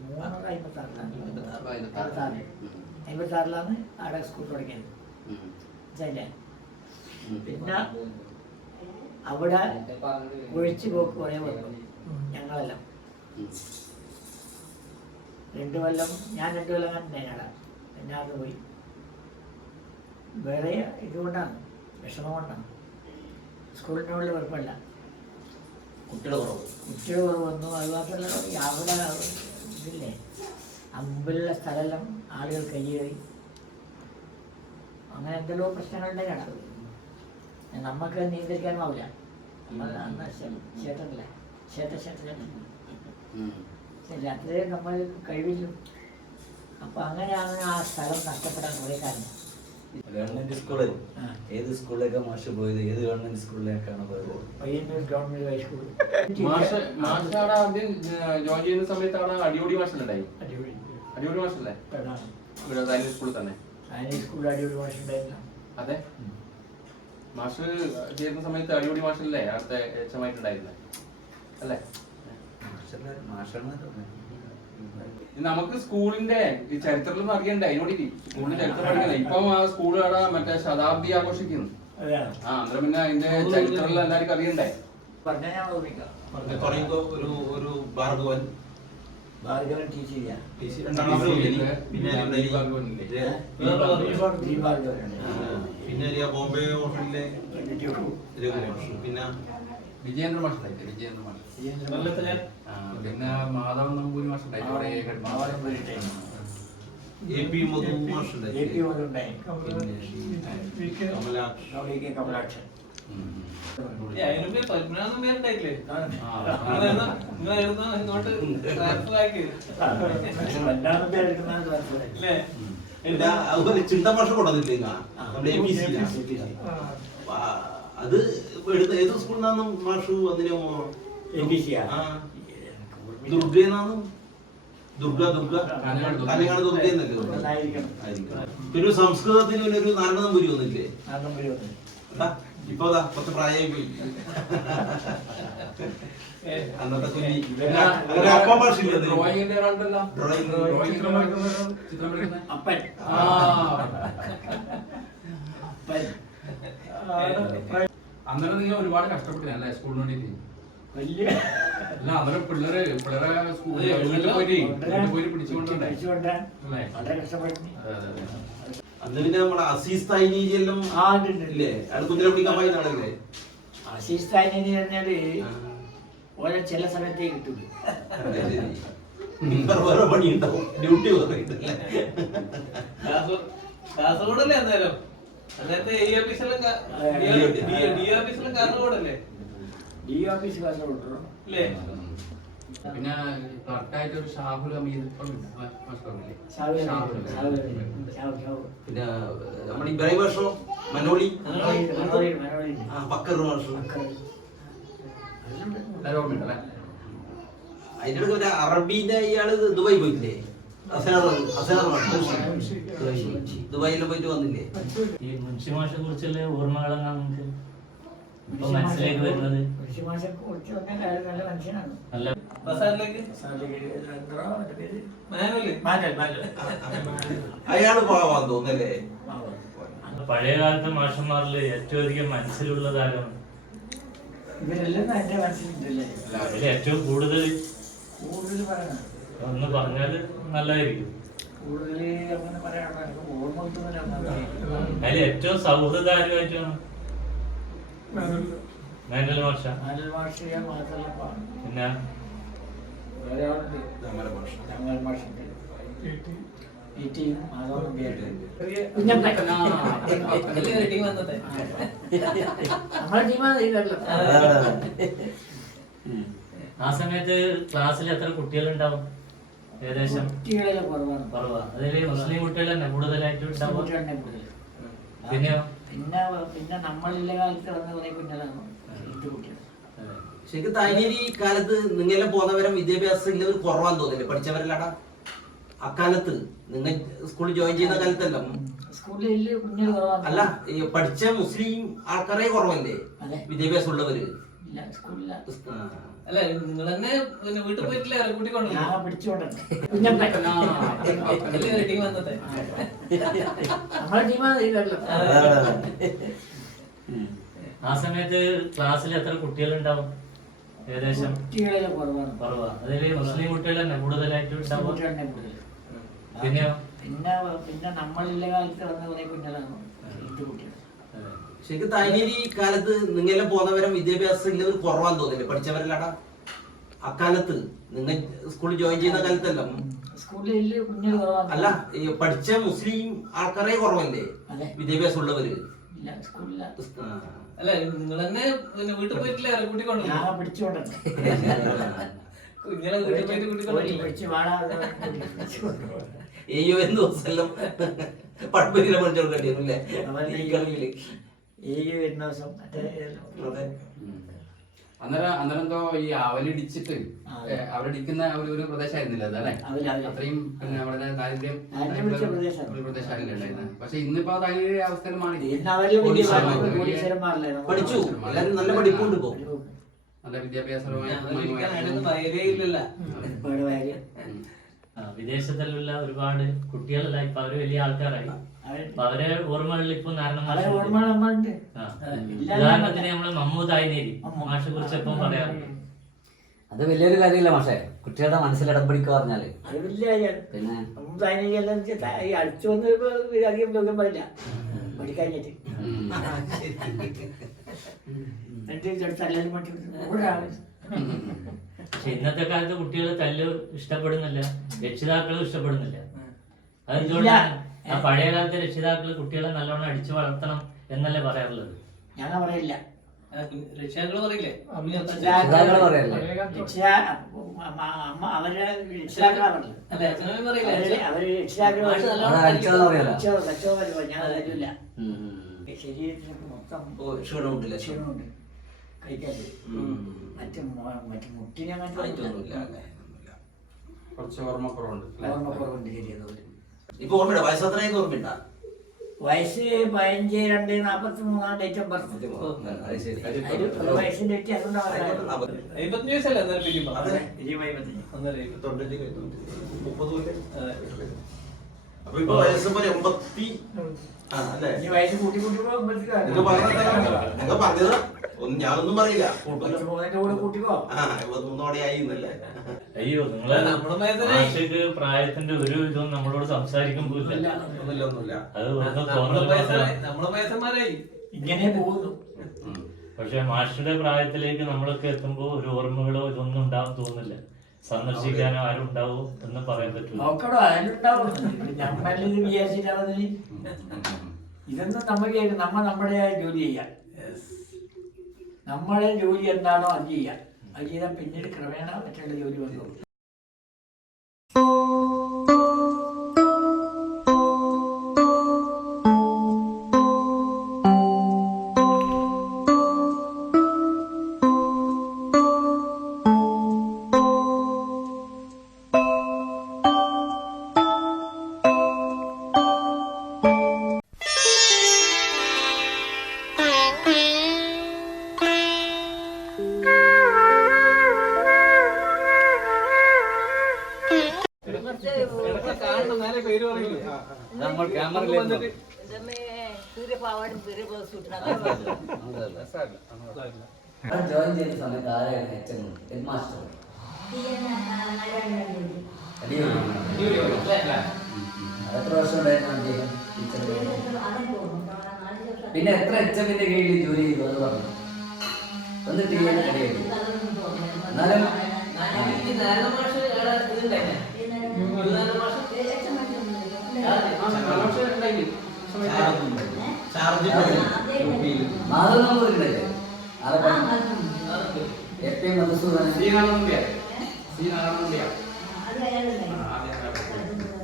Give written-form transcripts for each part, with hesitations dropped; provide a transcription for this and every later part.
56-56 അവിടെ സ്കൂൾ തുടങ്ങിയത്. പിന്നെ അവിടെ ഒഴിച്ചു പോക്ക് കുറേ വന്നു ഞങ്ങളെല്ലാം. 2 കൊല്ലം ഞാൻ 2 കൊല്ലം കണ്ടേനാടാ. പിന്നെ അത് പോയി. വേറെ ഇതുകൊണ്ടാണ്, വിഷമം കൊണ്ടാണ്. സ്കൂളിനോട് കുഴപ്പമില്ല, കുട്ടികൾ കുറവ് വന്നു. അതുമാത്രമല്ല അവിടെ ഇതില്ലേ മുമ്പിലുള്ള സ്ഥലമെല്ലാം ആളുകൾ കയ്യേറി, അങ്ങനെ എന്തെല്ലോ പ്രശ്നങ്ങളുണ്ടായാണ്. നമുക്ക് നിയന്ത്രിക്കാനും ആവില്ല. നമ്മൾ അന്ന് ചേട്ടനല്ലേ ചേട്ടൻ അത്രയും നമ്മൾ കഴിവില്ല. അപ്പം അങ്ങനെയാണ് ആ സ്ഥലം നഷ്ടപ്പെടാൻ കുറേ കാര്യം. ഗവൺമെന്റ് സ്കൂള് ഏത് സ്കൂളിലേക്കാണ് മാഷ് പോയത്? ഏത് ഗവൺമെന്റ് സ്കൂളിലേക്കാണ് പോയത്? Payyanur government high school. ആദ്യം ജോയിൻ ചെയ്യുന്ന സമയത്താണ് അടിപൊളി മാഷുണ്ടായി. അടിപൊളി മാഷല്ലേ സ്കൂളിൽ തന്നെ? സ്കൂളിൽ അടിപൊളി മാഷുണ്ടായില്ല. അതെ, മാഷ് ചേരുന്ന സമയത്ത് അടിപൊളി മാഷല്ലേ അടുത്ത എച്ചമായിട്ടുണ്ടായിരുന്നത് അല്ലേ? നമുക്ക് സ്കൂളിന്റെ ഈ ചരിത്രത്തിലൊന്നും അറിയണ്ടേ, അതിനോട് സ്കൂളിന്റെ ചരിത്രം പഠിക്കണേ. ഇപ്പം ആ സ്കൂൾ അവിടെ മറ്റേ ശതാബ്ദി ആഘോഷിക്കുന്നു. അന്നേരം പിന്നെ അതിന്റെ ചരിത്രത്തിൽ എല്ലാവർക്കും അറിയണ്ടേ? ഭാർഗവൻ ടീച്ചർ പിന്നെ ബോംബെ ഹോട്ടലിലെ പിന്നെ വിജയേന്ദ്ര മാഷ്, പിന്നെ മാധവൻ നമ്പൂരി മാഷ് കമലാക്ഷൻ. ചിന്തമാഷ കൊണ്ടതില്ല. അത് ഏത് സ്കൂളിൽ നിന്നും മാഷു അതിന് ദുർഗയെന്നാണ്? ദുർഗ കലങ്ങാട് ദുർഗയെന്നല്ലേ? പിന്നെ സംസ്കൃതത്തിന് ഒരു നാരായണനമ്പൂരി ഒന്നില്ലേ? ഇപ്പൊ കുറച്ച് പ്രായമായി പോയി. അന്നത്തെ കുഞ്ഞി അപ്പം ഭാഷയില്ല. അന്നേരം നിങ്ങൾ ഒരുപാട് കഷ്ടപ്പെട്ടില്ലേ സ്കൂളിന് വേണ്ടിട്ട്? അല്ല അന്നേരം പിള്ളേരെ സ്കൂളിൽ പോയി പിടിച്ചുകൊണ്ടുണ്ടായി. അന്ന് പിന്നെ നമ്മളെ അസീസ് തൈനീരിയെല്ലാം ഇല്ലേ? അത് കുഞ്ഞിനെ പിടിക്കാൻ പോയി നാളല്ലേ? അസീസ് തൈനീരി പറഞ്ഞാല് ഓരോ ചില സമയത്തേ കിട്ടുള്ളൂ. വേറെ പണി ഉണ്ടാവും, ഡ്യൂട്ടി കാസർഗോഡല്ലേ അന്നേരം? അന്നേരത്തെ ഈ ഓഫീസിലും കാസർഗോഡല്ലേ? ഡി ഓഫീസ് കാസർഗോഡ് അല്ലേ? പിന്നെ കറക്റ്റായിട്ട് ഒരു ഷാഹുൽ അമീദ് പിന്നെ നമ്മുടെ ഇബ്രാഹിം മാഷോ, മനോളി, ബക്കർ മാഷോ. അതിന്റെ അടുത്ത് ഒരു അറബീന്റെ ഇയാള് ദുബായി പോയിട്ടില്ലേ? ദുബായിലും പോയിട്ട് വന്നില്ലേ? ഈ മുൻഷി മാഷെ കുറിച്ചുള്ള ഓർമ്മകളാണ് നമുക്ക് മനസ്സിലേക്ക് വരുന്നത്. നല്ല മനുഷ്യനാണ്. അയാള് പോവാൻ തോന്നല്ലേ? പഴയ കാലത്തെ മാഷന്മാരില് ഏറ്റവും അധികം മനസ്സിലുള്ളതാരാണ്? അതിൽ ഏറ്റവും കൂടുതൽ ഒന്ന് പറഞ്ഞാല് നല്ലതായിരിക്കും. അതിൽ ഏറ്റവും സൗഹൃദാരുമായിട്ടാണ് മേനൽ മാഷ. പിന്നെ ആ സമയത്ത് ക്ലാസ്സിൽ എത്ര കുട്ടികളുണ്ടാവും? ഏകദേശം കുറവാണ്. അതില് മുസ്ലിം കുട്ടികൾ തന്നെ കൂടുതലായിട്ട് ഉണ്ടാവും. പിന്നെയോ പിന്നെ നമ്മളില്ല കാലത്ത് വന്ന കുറെ കുട്ടികളാണ് കുട്ടികൾ. ശരിക്കും തൈനീരി കാലത്ത് നിങ്ങളെല്ലാം പോകുന്നവരും വിദ്യാഭ്യാസം ഇല്ലവർ കുറവാന്ന് തോന്നില്ലേ? പഠിച്ചവരല്ലാടാ അക്കാലത്ത് നിങ്ങൾ സ്കൂളിൽ ജോയിൻ ചെയ്യുന്ന കാലത്തല്ല അല്ല പഠിച്ച മുസ്ലിം ആൾക്കാരെ കുറവല്ലേ വിദ്യാഭ്യാസം ഉള്ളവര്? അല്ല നിങ്ങൾ തന്നെ പിന്നെ വീട്ടിൽ പോയിട്ടില്ല കൂട്ടിക്കൊണ്ടു ഞാൻ പിടിച്ചുകൊണ്ടേ കുഞ്ഞപ്പൻ ടീം വന്നത്തെ നമ്മളെ ടീമാണല്ലോ. ആ സമയത്ത് ക്ലാസ്സിൽ എത്ര കുട്ടികളുണ്ടാവും? ഏകദേശം കുട്ടികളെല്ലാം കുറവാണ്. കുറവാ. അതില് മുസ്ലിം കുട്ടികൾ തന്നെ കൂടുതലായിട്ട് ഉണ്ടാവും. കുട്ടികളെ കൂടുതൽ. പിന്നെയോ? പിന്നെ നമ്മളില്ല കാലത്ത് വന്ന കുറെ കുഞ്ഞുങ്ങളാണ് ഹിന്ദു കുട്ടികൾ. ശരിക്കും തായ്നേരി കാലത്ത് നിങ്ങളെ പോകുന്നവരും വിദ്യാഭ്യാസം ഇല്ലവർ കുറവാന്ന് തോന്നില്ലേ? പഠിച്ചവരല്ലാടാ അക്കാലത്ത് നിങ്ങൾ സ്കൂളിൽ ജോയിൻ ചെയ്യുന്ന കാലത്തല്ല സ്കൂളിൽ കുഞ്ഞുങ്ങൾ കുറവാണ്. അല്ല ഈ പഠിച്ച മുസ്ലിം ആൾക്കാരെ കുറവല്ലേ വിദ്യാഭ്യാസം ഉള്ളവര്? ഇല്ല സ്കൂളില്ല. അല്ല നിങ്ങൾ തന്നെ പിന്നെ വീട്ടിൽ പോയിട്ടില്ല കൂട്ടിക്കൊണ്ടു ഞാൻ പിടിച്ചുകൊണ്ടേ കുഞ്ഞിനെ വീട്ടിൽ പോയിട്ട് കൂട്ടിക്കൊണ്ടില്ല പിടിച്ച് വാടാതെ അയ്യോ എന്ന് ദിവസം പട്പരിനെ പഠിച്ചു കൊടുക്കേണ്ടിയിരുന്നില്ലേ ഈ കളിയില്? വരുന്ന ദിവസം അതെ. അന്നേരം എന്തോ ഈ അവലിടിച്ചിട്ട് അവരിടിക്കുന്ന ഒരു പ്രദേശമായിരുന്നില്ല അതല്ലേ? അത്രയും പിന്നെ വളരെ ദാരിദ്ര്യം ഒരു പ്രദേശമായിരുന്നില്ല. പക്ഷെ ഇന്നിപ്പോ തായ്നേരി അവസ്ഥയിൽ മാറി. പഠിച്ചു, എല്ലാരും നല്ല പഠിപ്പുണ്ട് ഇപ്പോ. നല്ല വിദ്യാഭ്യാസപരമായ വിദേശത്തിലുള്ള ഒരുപാട് കുട്ടികളല്ല ഇപ്പൊ അവര് വലിയ ആൾക്കാരായി. അപ്പൊ അവരെ ഓർമ്മകളിൽ ഇപ്പൊ ഉദാഹരണത്തിന് നമ്മള് മമ്മൂദ് തായ്നേരി മാഷെ കുറിച്ച് എപ്പം പറയാറുണ്ട്. അത് വലിയൊരു കാര്യമില്ല മാഷെ, കുട്ടികളുടെ മനസ്സിൽ ഇടം പിടിക്കുക പറഞ്ഞാല്. അത് വലിയ കാര്യമാണ്. പിന്നെ അടിച്ചു വന്ന് അധികം ലോകം പറയില്ല പഠിക്കാഞ്ഞിട്ട് പക്ഷെ ഇന്നത്തെ കാലത്ത് കുട്ടികൾ തല്ല് ഇഷ്ടപ്പെടുന്നില്ല, രക്ഷിതാക്കളും ഇഷ്ടപ്പെടുന്നില്ല. അതെന്തുകൊണ്ടാണ്? ആ പഴയ കാലത്തെ രക്ഷിതാക്കൾ കുട്ടികളെ നല്ലോണം അടിച്ചു വളർത്തണം എന്നല്ലേ പറയാറുള്ളത്? ഞാൻ പറയില്ല. രക്ഷിതാക്കള് പറയില്ലേ? അവരുടെ രക്ഷിതാക്കളാണല്ലോ. അവര് രക്ഷിതാക്കൾ ഞാൻ തരില്ല. ശരീരത്തിന് മൊത്തം ക്ഷീണമുണ്ടില്ല, ക്ഷീണമുണ്ട്, കഴിക്കാതെ മറ്റു മുട്ടിനെ കുറച്ച് ഓർമ്മക്കുറവുണ്ട്. ഓർമ്മക്കുറവുണ്ട് ശരീരത്തോട്. ഇപ്പൊ ഓർമ്മയുണ്ടോ? വയസ്സ് എത്രയെന്ന് ഓർമ്മയുണ്ടോ? വയസ്സ് 15/2/43 ഡേറ്റ് ഓഫ് ബർത്ത്. വയസ്സിന്റെ വ്യത്യാസം ഉണ്ടാവും. 55 വയസ്സല്ലേ അന്നേരം പിരിയുമ്പോ? അപ്പൊ ഇപ്പൊ വയസ്സ് 80 വയസ്സ് കൂട്ടി കൂട്ടി പറഞ്ഞത് ഞാനൊന്നും പറയില്ല. കൂട്ടിക്കോ. 53 ആയി എന്നല്ലേ? അയ്യോ, നിങ്ങള് പ്രായത്തിന്റെ ഒരു ഇതും നമ്മളോട് സംസാരിക്കുമ്പോഴില്ല. അത് നമ്മളെ വയസ്സന്മാരായി ഇങ്ങനെ പോകുന്നു. പക്ഷെ മാഷിന്റെ പ്രായത്തിലേക്ക് നമ്മളൊക്കെ എത്തുമ്പോ ഒരു ഓർമ്മകളോ ഇതൊന്നും ഉണ്ടാവും തോന്നില്ല. സന്ദർശിക്കാനോ ആരും ഉണ്ടാവും എന്ന് പറയാൻ പറ്റില്ല. നോക്കടോ, അതിലുണ്ടാവും. നമ്മളിത് വിചാരിച്ചിട്ടാണ് ഇതൊന്നും നമ്മുടെ ജോലി ചെയ്യാം. നമ്മുടെ ജോലി എന്താണോ അത് ചെയ്യാം. അത് ചെയ്താൽ പിന്നീട് ക്രമേണ മറ്റുള്ള ജോലി വന്നു. ജോയിൻ ചെയ്ത സമയത്ത് ആരായിരുന്നു ഹെഡ് മാസ്റ്റർ? എത്ര വർഷം ഉണ്ടായിരുന്നു അദ്ദേഹം ടീച്ചർ? പിന്നെ എത്ര HMന്റെ കീഴിൽ ജോലി ചെയ്തു അത് പറഞ്ഞു. ഒന്ന് TN കടിയായി. എന്നാലും മാധവനൂരില്ലേ എപ്പോഴും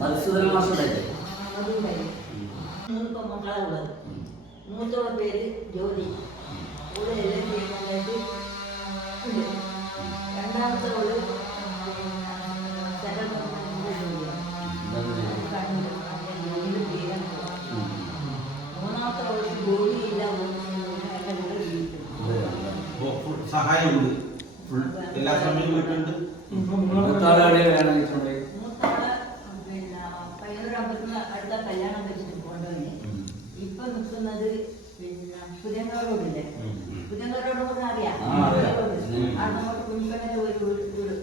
മധുസൂദന മാഷുണ്ടായില്ലേ? മൂത്തോടെ പേര് ജ്യോതി. കൂടെ എല്ലാം ചെയ്യുന്നതായിട്ട് ഉണ്ട്. രണ്ടാമത്തെ ഒരു മൂന്നാമത്തെ ഒരു ജോലിയില്ല, സഹായമുണ്ട്. എല്ലാ സമയവും വീട്ടുണ്ട്. മൂത്താളെ വേണം വെച്ചോണ്ട് മൂത്താള് പിന്നെ പയ്യന്നൂരമ്പലത്തിന് അടുത്ത കല്യാണം കഴിച്ചിട്ട് കൊണ്ടുപോയി. ഇപ്പൊ നിൽക്കുന്നത് പിന്നെ പുതിയങ്ങാറോടില്ലേ, പുതിയങ്ങാറോട് കൂടെ അറിയാം. അങ്ങോട്ട് കുഞ്ഞിക്കണ്ണന്റെ ഒരു വീട്,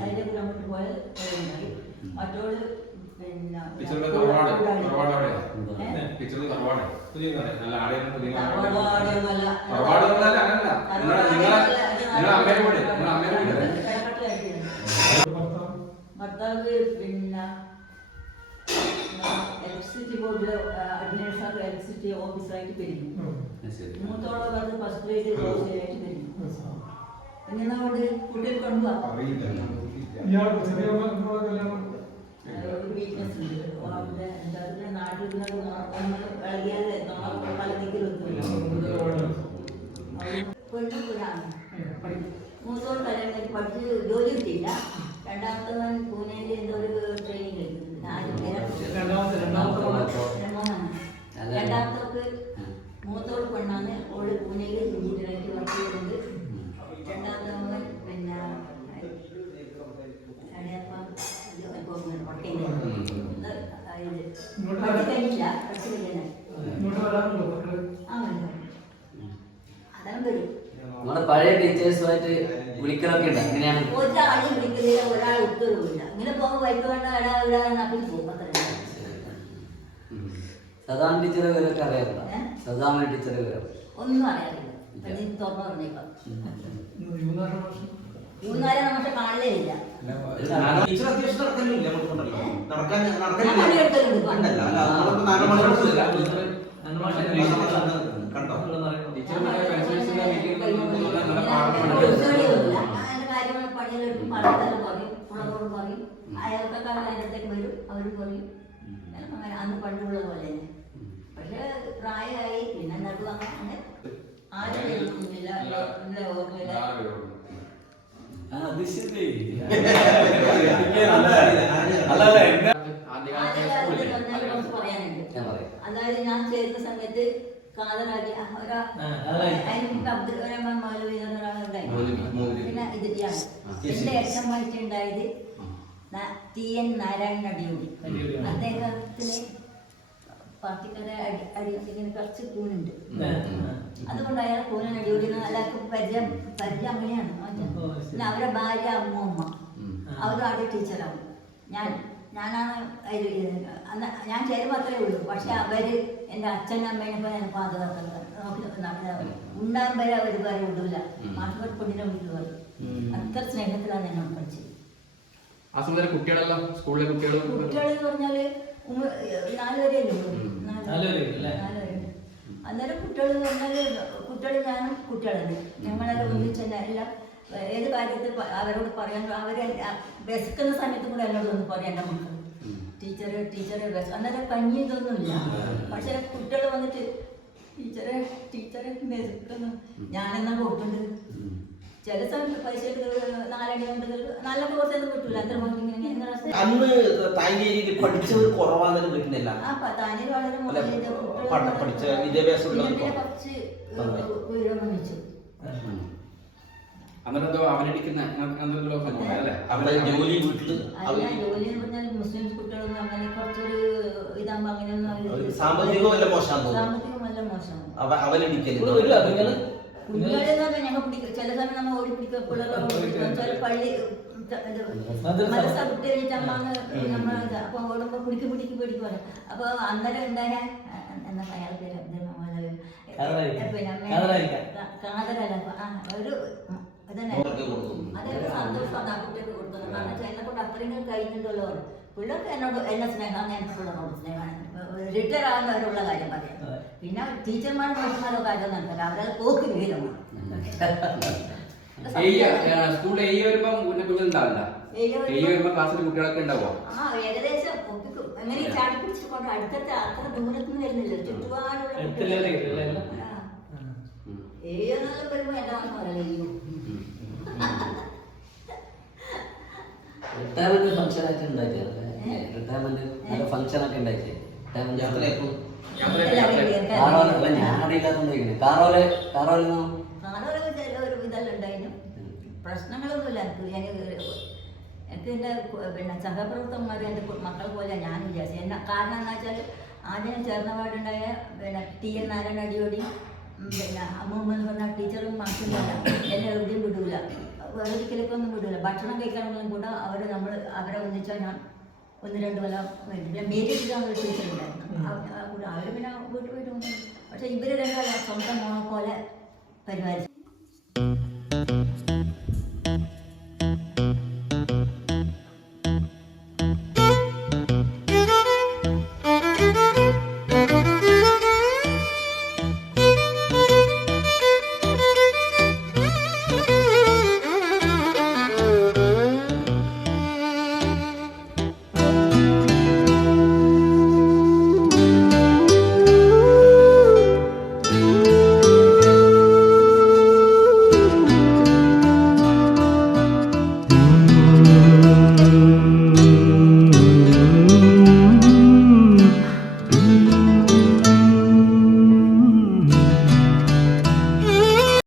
അതിന്റെ കൂടെ അങ്ങോട്ട് പോയാൽ മറ്റോട് പിന്നെ ഭർത്താവ് പിന്നെ ഇലക്ട്രിസിറ്റി ബോർഡിലെ അഡ്മിനിസ്ട്രേറ്റർ ഇലക്ട്രിസിറ്റി ഓഫീസറായിട്ട് പിരിഞ്ഞു. മൂത്തോളം വന്ന് ഫസ്റ്റ് ഗ്രേഡ് ഓഫീസറായിട്ട് പിരിഞ്ഞു. ഇങ്ങനെ കൊണ്ട് കുട്ടികൾ കൊണ്ടുപോകാം. ഒരു വീക്ക്നെസ് ഉണ്ട്. അവിടെ എന്താ നാട്ടിൽ ഇളകിയാൽ പലതെങ്കിലും കൊണ്ടുപോയാണ്. മൂത്തോളം കല്യാണം പഠിച്ച് ജോലി കിട്ടിയില്ല. രണ്ടാമത്തെ പൂനെയിൽ എന്തോ ഒരു ട്രെയിനിങ് കഴിക്കുന്നത്. രണ്ടാമത്തെ മൂത്തോട് പെണ്ണാണ്. ഓള് പൂനെയിൽ എഞ്ചിനീയറായിട്ട് വർക്ക് ചെയ്യുന്നത്. രണ്ടാമത്തെ മോൻ പിന്നെ കഴിഞ്ഞില്ല, പഠിച്ചു കഴിയാനായി. അതാണ് വരും. നമ്മുടെ പഴയ ടീച്ചേഴ്സുമായിട്ട് വിളിക്കലൊക്കെ ഉണ്ട്. അങ്ങനെയാണ് ഒരാളും വിളിക്കുന്നില്ല, ഒരാൾ ഉത്തരവില്ല. ഇങ്ങനെ പോകുമ്പോൾ വൈകി വേണ്ട ഇടാൻ പോകും. അത്ര സദാമ ടീച്ചറെ വിവരമൊക്കെ അറിയാറില്ല. സദാമ ടീച്ചറെ വിവരം ഒന്നും അറിയാറില്ല. തുറന്നു പറഞ്ഞേക്കാം. 3-4 വർഷം കാണലേ ഇല്ല. ടീച്ചർ അത്യാവശ്യം നടക്കലില്ല, നമുക്കുണ്ടല്ലോ. നടക്കലില്ല. പണ്ടല്ല കണ്ടോ? കാര്യങ്ങൾ പണിയിലെടുക്കും, പണ്ടത്തെ പറയും, പുളകോട് പറയും, അയൽക്കാർ അതിനടുത്തേക്ക് വരും, അവരും പറയും. അങ്ങനെ അന്ന് പണ്ടുള്ള പോലെ തന്നെ. പക്ഷെ പ്രായമായി പിന്നെ നടുവ് അങ്ങനെ ആരും എഴുതുന്നില്ല, ഓർമ്മയില്ല. അതായത് ഞാൻ ചേരുന്ന സമയത്ത് കാതറാക്കി അബ്ദുൽ റഹ്മാൻ മൗലവി ഒരാളുണ്ടായി. പിന്നെ ഇതിലാണ് എന്റെ ഏറ്റവും വായിച്ചുണ്ടായത് TN നാരായണൻ അടിയോടി. അദ്ദേഹത്തിന് പാർട്ടിക്കാരെ ഇങ്ങനെ കുറച്ച് കൂനുണ്ട്. അതുകൊണ്ട് അയാൾ കൂനൻ അടിയോടി എല്ലാവർക്കും പരിചയം അങ്ങനെയാണ്. പിന്നെ അവരുടെ ഭാര്യ അമ്മൂമ്മ, അവരും അവിടെ ടീച്ചറാവും. ഞാനാണ് ഞാൻ ചേരുമ്പോൾ അത്രേ ഉള്ളൂ. പക്ഷെ അവര് എൻ്റെ അച്ഛനും അമ്മേനെ പോലെ ഞാൻ പാതകാക്കുന്നത് നോക്കി ഉണ്ടാകും വരെ അവർ വേറെ വിടില്ല. മാഷുകൾ പെണ്ണിനെ വീട്ടിൽ പറയും. അത്ര സ്നേഹത്തിലാണ് ഞാൻ പഠിച്ചത്. ആ സമയത്ത് കുട്ടികളെല്ലാം സ്കൂളിലെ കുട്ടികളെന്ന് പറഞ്ഞാല് 4 വരെയല്ലേ ഉള്ളൂ. 4 വരെ. അന്നേരം കുട്ടികൾ എന്ന് പറഞ്ഞാല് കുട്ടികൾ ഞാനും കുട്ടികളല്ലേ, ഞങ്ങളെല്ലാം ഒന്നിച്ച് തന്നെ എല്ലാം ഏത് കാര്യത്തിൽ അവരോട് പറയാൻ അവര് വിശക്കുന്ന സമയത്തും കൂടെ എന്നോട് ഒന്ന് പറയാം. എൻ്റെ മക്കൾ ടീച്ചറെ അന്നേരം കഞ്ഞി ഇതൊന്നുമില്ല. പക്ഷെ കുട്ടികൾ വന്നിട്ട് ടീച്ചറെ വിശക്കുന്നു ഞാനെന്നാ കൊടുക്കുന്നുണ്ട്. ചില സമയത്ത് പൈസ 4 അടി കൊണ്ട് നല്ല കോഴ്സൊന്നും കിട്ടില്ല. അത്ര അന്ന് തായ്നേരിയിൽ പഠിച്ചവർ കുറവാണെന്ന് കിട്ടുന്നില്ല. താനേരി വളരെ പഠിച്ച വിദ്യാഭ്യാസം കുറച്ച് ഉയർന്നു വെച്ചു. ജോലി വീട്ടില് ജോലി എന്ന് പറഞ്ഞാൽ മുസ്ലിം കുട്ടികളൊന്നും അങ്ങനെ കുറച്ചൊരു ഇതാകുമ്പോ അങ്ങനെയൊന്നും സാമ്പത്തികമല്ല മോശം, അവലടിക്കല് കുഞ്ഞുങ്ങളെന്ന് പറഞ്ഞാൽ ഞങ്ങൾ പിടിക്കും. ചില സമയം നമ്മൾ ഓടി പിടിക്കുക, പിള്ളേർ പള്ളി മദ്രസ കുട്ടി കഴിഞ്ഞിട്ട് അമ്മാന്ന് നമ്മൾ അപ്പൊ ഓടുമ്പോ പിടിക്ക് പിടിക്കുവാണ്. അപ്പൊ അന്നേരം ഉണ്ടായ എന്താ അയാൾ പേര് കാതലല്ല ഒരു ഇതന്നെ അതൊരു സന്തോഷമാണ് ആ കുട്ടിക്ക് കൊടുക്കുന്നത്. കാരണം എന്നെ കൊണ്ട് അത്രയും കഴിഞ്ഞിട്ടുള്ളൂ. പിള്ളേർക്ക് എന്നെ സ്നേഹമാണ്, എനിക്ക് പിള്ളേരോട് സ്നേഹമാണ്. റിട്ടയർ ആകുന്നവരുള്ള കാര്യം പറയാം. പിന്നെ ടീച്ചർമാരും മാഷന്മാരോ കാര്യം നടക്കില്ല, അവരത് പോക്ക് വിഹിതമാണ്. ഏകദേശം അങ്ങനെ ചാടി പിടിച്ചിട്ട് അടുത്തത്തെ അത്ര ദൂരത്തുനിന്ന് വരുന്നില്ല, ചുറ്റുപാടുള്ള ഏതെല്ലാം വരുമ്പോ എന്റെ പറയും. റിട്ടയർമെന്റ് ഫംഗ്ഷൻ ആയിട്ട് ഉണ്ടാക്കിയത്, റിട്ടയർമെന്റ് നല്ല ഫംഗ്ഷൻ ഒക്കെ ഉണ്ടാക്കിയത്. ഞാനറിയില്ലാത്തോണ്ടിരിക്കുന്നത് കാറോല് ഒരു ഇതെല്ലാം ഉണ്ടായിരുന്നു. പ്രശ്നങ്ങളൊന്നുമില്ല എനിക്ക് എൻ്റെ പിന്നെ സഹപ്രവർത്തകന്മാർ എൻ്റെ മക്കളെ പോലെ ഞാൻ വിചാരിച്ചു. കാരണം എന്താ വെച്ചാൽ ആദ്യം ചേർന്നപാടുണ്ടായ പിന്നെ TN നാരായണ അടിയോടി പിന്നെ അമ്മൂമ്മ പറഞ്ഞ ടീച്ചറും മാഷില്ല എന്നെ എവിടെയും വിടൂല, വേറൊരിക്കലൊക്കെ ഒന്നും വിടൂല. ഭക്ഷണം കഴിക്കാനെങ്കിലും കൂടെ അവരെ ഒന്നിച്ചാൽ ഞാൻ 1-2 കൊല്ലം പിന്നെ മേരിട്ടാണ് ഒരു ടീച്ചറുണ്ടായിരുന്നു. അവർ പിന്നെ വീട്ടിൽ പോയിട്ട് പക്ഷെ ഇവർ രണ്ടാളും സ്വന്തം മോളെ പോലെ പരിപാലിച്ചു.